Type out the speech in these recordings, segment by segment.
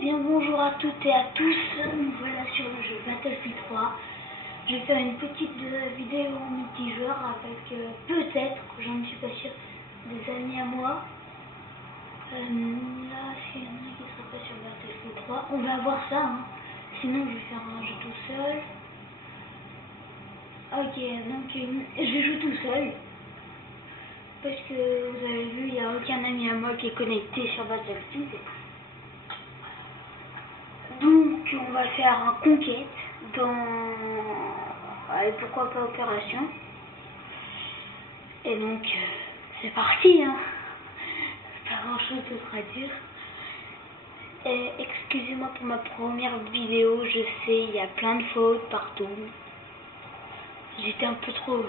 bien bonjour à toutes et à tous, nous voilà sur le jeu Battlefield 3. Je vais faire une petite vidéo multijoueur avec peut-être, j'en suis pas sûr, des amis à moi. Là, s'il y en a qui sera pas sur Battlefield 3, on va voir ça, hein. Sinon je vais faire un jeu tout seul. Ok, donc je vais jouer tout seul. Parce que vous avez vu, il n'y a aucun ami à moi qui est connecté sur Battlefield. Donc on va faire un conquête dans pourquoi pas opération. Et donc c'est parti, hein. Pas grand chose d'autre à dire. Excusez-moi pour ma première vidéo, je sais, il y a plein de fautes partout. J'étais un peu trop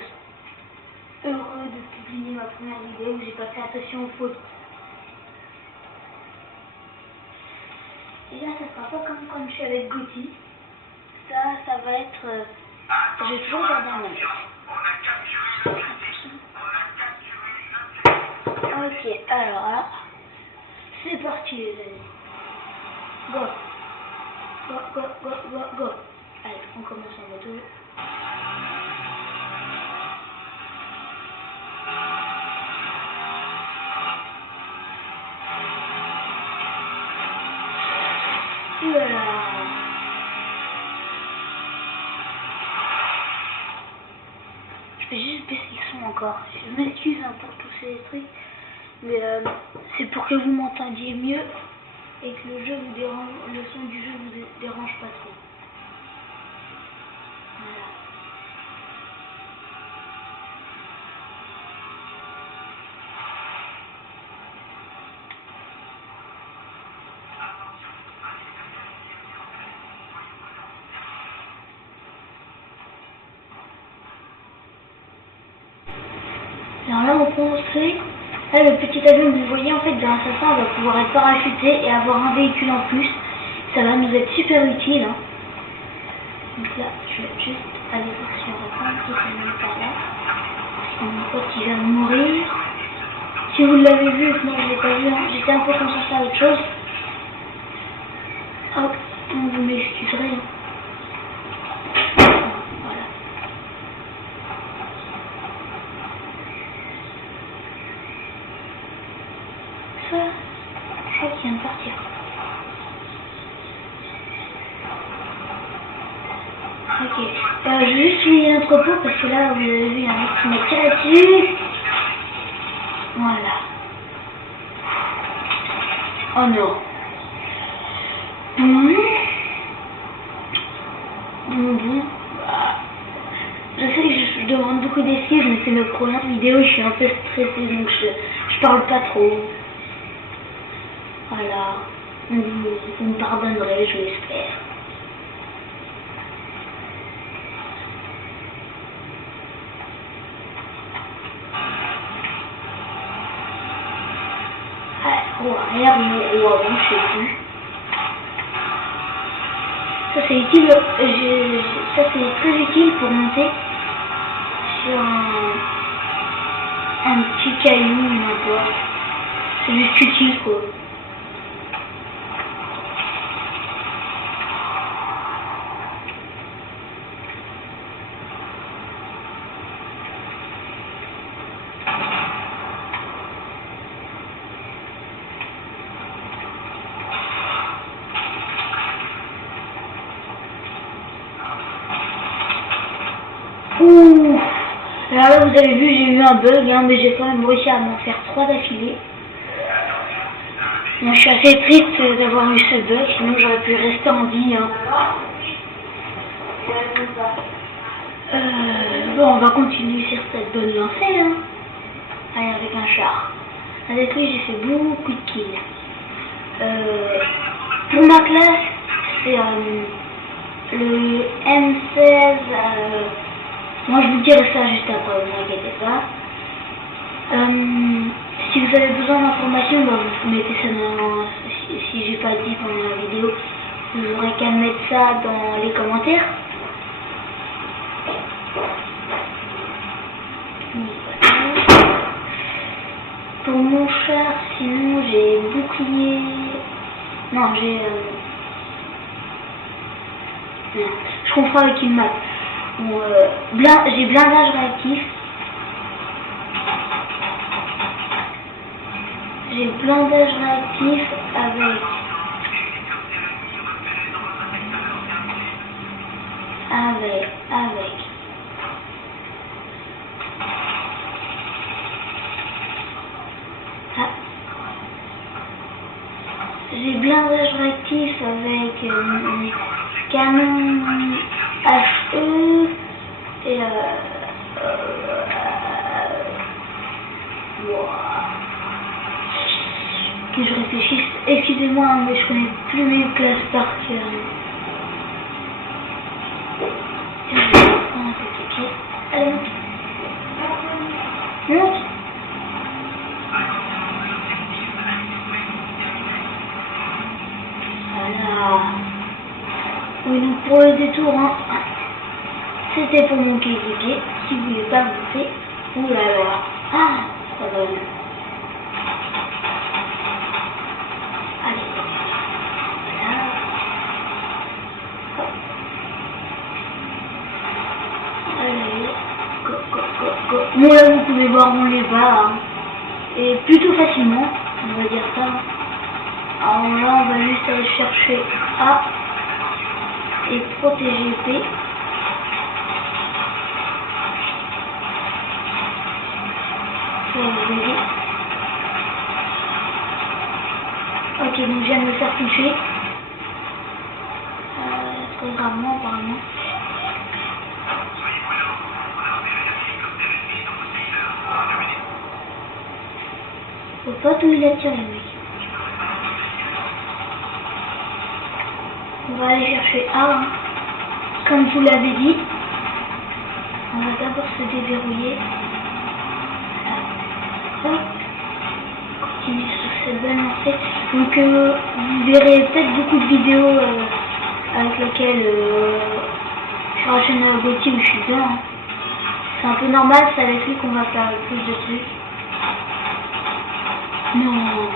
heureux de publier ma première vidéo, j'ai pas fait attention aux fautes. Et là, ça sera pas comme quand je suis avec Gauthier. Ça va être... je vais toujours garder un manette. Ok, alors là, c'est parti les amis. Go. Go, go, go, go, go. Allez, on commence en moto. Voilà. Je vais juste baisser le son encore. Je m'excuse pour tous ces trucs, mais c'est pour que vous m'entendiez mieux et que le son du jeu vous dérange pas trop. Voilà. Alors là, on construit. Là, le petit avion que vous voyez, en fait, dans l'assassin, on va pouvoir être parachuté et avoir un véhicule en plus. Ça va nous être super utile, hein. Donc là, je vais juste aller voir si on répond qui est par là. Parce que mon pote, il vient de mourir. Si vous l'avez vu, moi je l'ai pas vu, hein. J'étais un peu concentré à autre chose. Hop, vous m'excuserez. Hein. Voilà. Ça, je crois qu'il vient de partir. Ok, je vais juste finir l'entrepôt parce que là, vous avez vu, il y a un mec qui m'a tiré dessus. Voilà. Oh non. Bon. Je sais que je demande beaucoup d'excuses, mais c'est ma première vidéo, je suis un peu stressée, donc je parle pas trop. Voilà. Vous me pardonnerez, je l'espère. Ou arrière ou avant, je sais plus. Ça c'est utile, ça c'est très utile pour monter sur un petit caillou ou n'importe. C'est juste utile quoi. Ouh. Alors là vous avez vu, j'ai eu un bug, hein, mais j'ai quand même réussi à m'en faire 3 d'affilée. Moi je suis assez triste d'avoir eu ce bug, sinon j'aurais pu rester en vie. Hein. Bon, on va continuer sur cette bonne lancée. Hein. Allez, avec un char. Avec lui j'ai fait beaucoup de kills. Pour ma classe, c'est le M16. Moi je vous dirai ça juste après, ne vous inquiétez pas. Si vous avez besoin d'informations, bah, vous mettez ça dans... Si j'ai pas dit pendant la vidéo, vous aurez qu'à mettre ça dans les commentaires. Pour mon char, sinon j'ai bouclier... Non, j'ai Je confonds avec une map. Bon, j'ai blindage réactif. J'ai blindage réactif avec ah, j'ai blindage réactif avec canon HE et que je réfléchisse. Excusez-moi, mais je connais plus mes classes par cœur. Allez, monte. Voilà. Oui, donc pour le détour, hein, c'était pour mon coéquipier. Si vous voulez pas monter, oulala. Ah, ça va bien. Allez. Voilà. Hop. Allez. Go, go, go, go. Bon, là, vous pouvez voir, on les bat. Hein. Et plutôt facilement, on va dire ça. Alors là, on va juste aller chercher A et protéger P. Ça va vous aider. Ok, donc je viens de me faire toucher. Très gravement apparemment. Je sais pas d'où il a tiré le mec. On va aller chercher A, hein. Comme vous l'avez dit. On va d'abord se déverrouiller. Hop. Continuer sur cette bonne lancée. Donc vous verrez peut-être beaucoup de vidéos avec lesquelles sur la chaîne Gauthier où je suis bien. Hein. C'est un peu normal, c'est avec lui qu'on va faire le plus de trucs. Non.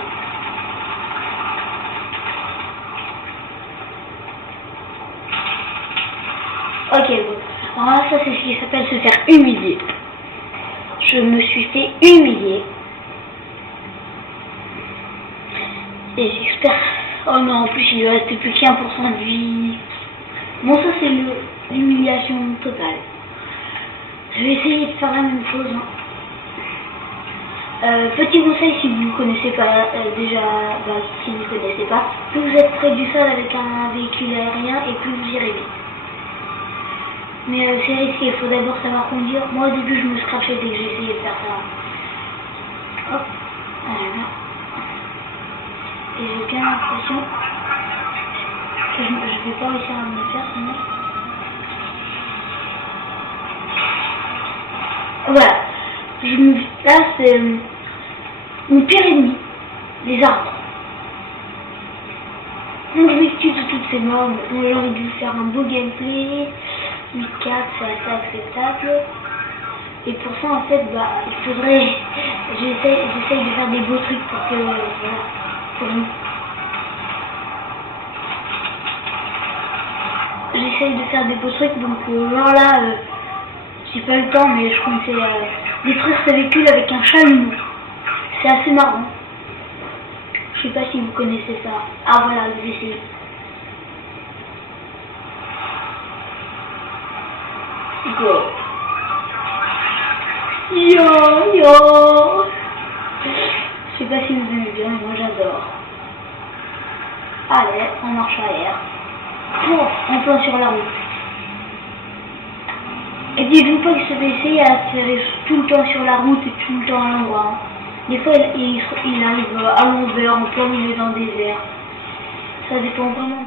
Ok, bon. Alors ça c'est ce qui s'appelle se faire humilier. Je me suis fait humilier. Et j'espère... Oh non, en plus il ne reste plus qu'1% de vie. Bon, ça c'est l'humiliation totale. Je vais essayer de faire la même chose. Hein. Petit conseil si vous ne connaissez pas déjà, si vous ne connaissez pas, plus vous êtes près du sol avec un véhicule aérien et plus vous irez vite. Mais c'est risqué, il faut d'abord savoir conduire. Moi au début je me scratchais dès que j'ai essayé de faire ça. Hop, voilà. Et j'ai bien l'impression que je vais pas réussir à me faire sinon. Voilà. Là c'est mon pire ennemi, les arbres. Donc je m'excuse de toutes ces morts, j'ai envie de vous faire un beau gameplay. 8-4 c'est assez acceptable. Et pour ça en fait il faudrait. J'essaye de faire des beaux trucs pour que voilà, pour vous. J'essaye de faire des beaux trucs donc genre là j'ai pas le temps mais je comptais détruire ce véhicule avec un chalumeau. C'est assez marrant. Je sais pas si vous connaissez ça. Ah voilà, je vais essayer. Go. Yo. Je sais pas si vous aimez bien, mais moi j'adore. Allez, en marche arrière. On plante sur la route. Et dites-vous pas que ce PC atterrit tout le temps sur la route et tout le temps à l'endroit. Hein. Des fois il arrive à l'envers, en plein milieu dans le désert. Ça dépend vraiment.